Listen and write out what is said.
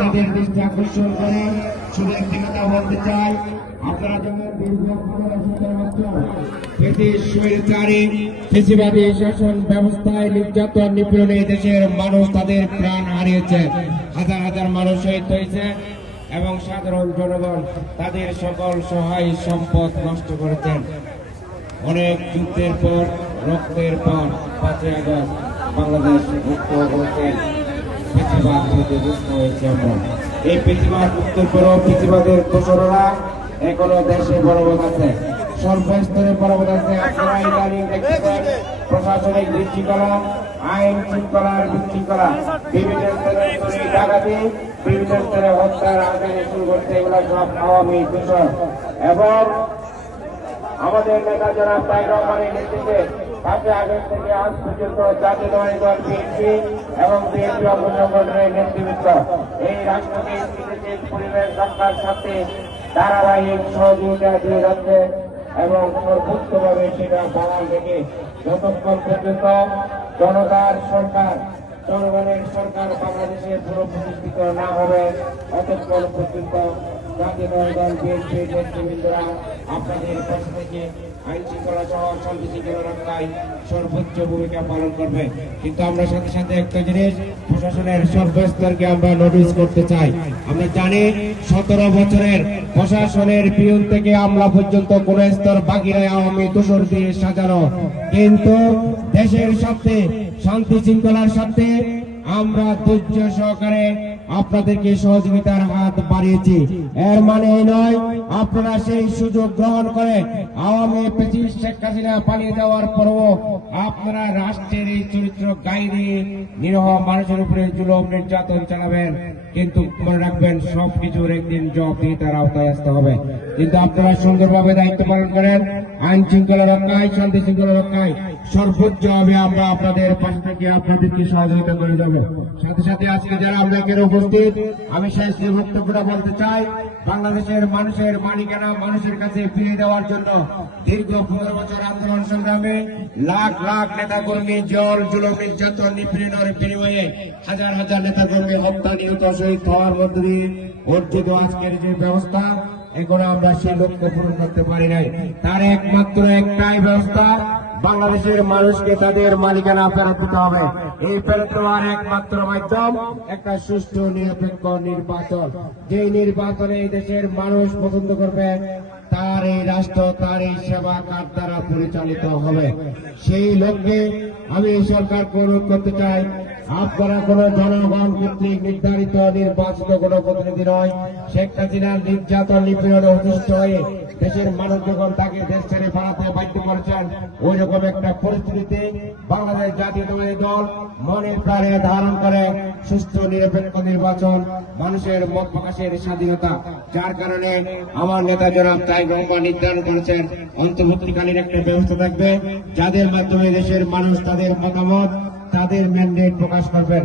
আপনাদের দৃষ্টি আকর্ষণ করে, শুধু একটি কথা বলতে চাই, আপনারা শাসন ব্যবস্থায় নির্যাতন দেশের মানুষ তাদের প্রাণ হারিয়েছে। হাজার হাজার মানুষ এবং সাধারণ জনগণ তাদের সকল সহায় সম্পদ নষ্ট করেছেন। অনেক যুদ্ধের পর, রক্তের পর পাঁচই আগস্ট বাংলাদেশ মুক্ত এই পৃথিবাদ মুক্তের পরও পৃথিবাদের দোসররা এখনও আছে সর্বস্তরে বলবৎ আছে প্রশাসনিক বিশৃঙ্খলা আইন শৃঙ্খলার বিশৃঙ্খলা বিভিন্ন স্তরে ডাকাতি বিভিন্ন স্তরে হত্যার আগামী এবং আমাদের নেতা যারা তাই রহমানের নেতৃত্বে পাঁচই আগস্ট থেকে আজ পর্যন্ত জাতীয় দল বিএনপি এবং বিএনপি অঙ্গ সংগঠনের নেতৃবৃন্দ। এই স্থিতিশীল পরিবেশ রক্ষার সাথে ধারাবাহিক সহযোগিতা দিয়ে যাচ্ছে এবং সর্বোচ্চভাবে সেটা বহাল রেখে যতক্ষণ পর্যন্ত জনতার সরকার, জনগণের সরকার বাংলাদেশে পুরো প্রতিষ্ঠিত না হবে অতক্ষণ পর্যন্ত আমরা আমরা করতে চাই আমরা জানি সতেরো বছরের প্রশাসনের পিয়ন থেকে আমলা পর্যন্ত কোন স্তর বাকি নয় আওয়ামী দোষর দিয়ে সাজানো কিন্তু দেশের সাথে শান্তি শৃঙ্খলার সাথে আমরা ধৈর্য সহকারে আপনাদেরকে সহযোগিতার হাত বাড়িয়েছি। এর মানে এই নয়, আপনারা সেই সুযোগ গ্রহণ করে আওয়ামী প্রেসিডেন্ট শেখ হাসিনা পালিয়ে যাওয়ার পরও আপনারা রাষ্ট্রের এই চরিত্র গায়ে নিরহ মানুষের উপরে জুলুম নির্যাতন চালাবেন। কিন্তু মনে রাখবেন সবকিছুর একদিন জবাবদিহিতার আওতায় আসতে হবে। কিন্তু আপনারা সুন্দরভাবে দায়িত্ব পালন করেন। আইন শৃঙ্খলা রক্ষায়, শান্তি শৃঙ্খলা রক্ষায় সর্বোচ্চ ভাবে আমরা আপনাদের পাশে থেকে আপনাদেরকে সহযোগিতা করে যাবে। সাথে সাথে আজকে যারা আমরা এখানে উপস্থিত, আমি শেষ যে বক্তব্যটা বলতে চাই, বাংলাদেশের মানুষের মালিকানা মানুষের কাছে ফিরে দেওয়ার জন্য দীর্ঘ পনেরো বছর আন্দোলন সংগ্রামে লাখ লাখ নেতা কর্মী জল, জুলুম, নির্যাতন, নিপীড়নের বিনিময়ে হাজার হাজার নেতা কর্মী হত্যা, নিহত শহীদ হওয়ার মধ্য দিয়ে অর্জিত আজকের যে ব্যবস্থা, এগুলো আমরা সেই লক্ষ্য পূরণ করতে পারি নাই। তার একমাত্র একটাই ব্যবস্থা, বাংলাদেশের মানুষকে তাদের মালিকানা ফেরত দিতে হবে। এই ফেরত দেওয়ার একমাত্র মাধ্যম একটা সুষ্ঠু, নিরপেক্ষ নির্বাচন। যে নির্বাচনে এই দেশের মানুষ পছন্দ করবে, তার এই রাষ্ট্র, তার এই সেবা কার দ্বারা পরিচালিত হবে? সেই লক্ষ্যে আমি এই সরকারকে অনুরোধ করতে চাই আপনারা কোন জনগণ কর্তৃক নির্ধারিত নির্বাচিত কোন প্রতিনিধি নয়। শেখ হাসিনার নির্যাতন নিপীড়নে অতিষ্ঠ হয়ে দেশের মানুষ যখন তাকে দেশ ছেড়ে পালাতে বাধ্য করেছেন। ওই রকম একটা পরিস্থিতিতে বাংলাদেশ জাতীয়তাবাদী দল মনে প্রাণে ধারণ করে সুষ্ঠু, নিরপেক্ষ নির্বাচন, মানুষের মত প্রকাশের স্বাধীনতা। যার কারণে আমার নেতা জনাব তাই রহমান নির্ধারণ করেছেন, অন্তর্বর্তীকালীন একটা ব্যবস্থা থাকবে। যাদের মাধ্যমে দেশের মানুষ তাদের মতামত তাদের ম্যান্ডেট প্রকাশ করবেন।